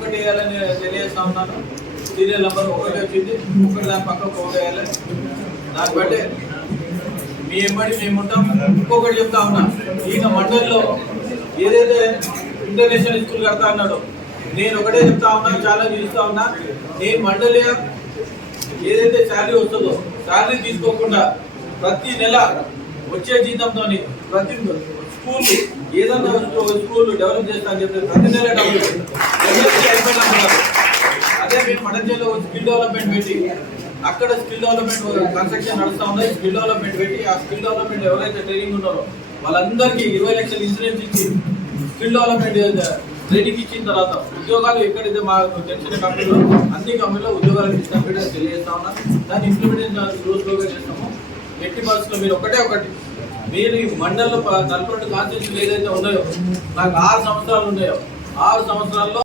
ఒకటి వేయాలని తెలియజేస్తా ఉన్నాను. సీరియల్ నెంబర్ 1 వచ్చింది, 1 దాని పక్కన ఫోన్ వేయాలి. దాన్ని బట్టి మీ ఎంబడి మేము ఉంటాం. ఇంకొకటి చెప్తా ఉన్నా, ఈయన మండలిలో ఏదైతే ఇంటర్నేషనల్ స్కూల్ కడతా అన్నాడో నేను ఒకటే చెప్తా ఉన్నా, చాలా చూస్తా ఉన్నా. నేను మండలి ఏదైతే శాలరీ వస్తుందో శాలరీ తీసుకోకుండా ప్రతి నెల వచ్చే జీతంతో ప్రతి స్కూల్ ఏదన్నా స్కూల్ డెవలప్ చేస్తా అని చెప్పి ప్రతి నెల డబ్బులు అయిపోయినా. అదే మేము మడజల్లో స్కిల్ డెవలప్మెంట్ పెట్టి అక్కడ స్కిల్ డెవలప్మెంట్ కన్స్ట్రక్షన్ నడుస్తూ ఉంది. స్కిల్ డెవలప్మెంట్ పెట్టి ఆ స్కిల్ డెవలప్మెంట్ ఎవరైతే ట్రైనింగ్ ఉన్నారో వాళ్ళందరికీ 20 లక్షల ఇన్సూరెన్స్ ఇచ్చి స్కిల్ డెవలప్మెంట్ ట్రైనింగ్ ఇచ్చిన తర్వాత ఉద్యోగాలు ఎక్కడైతే మాకు తెలిసిన కంపెనీలో అన్ని కంపెనీలో ఉద్యోగాలు ఇచ్చినట్టు తెలియజేస్తా ఉన్నా. దాన్ని ఇంప్లిమెంటేషన్ స్లోగా చేస్తాము. ఎట్టి పరిస్థితుల్లో మీరు ఒకటి మీరు ఈ మండలంలో 42 కాన్స్టిట్యూన్సీలు ఏదైతే ఉన్నాయో నాకు 6 సంవత్సరాలు ఉన్నాయో 6 సంవత్సరాల్లో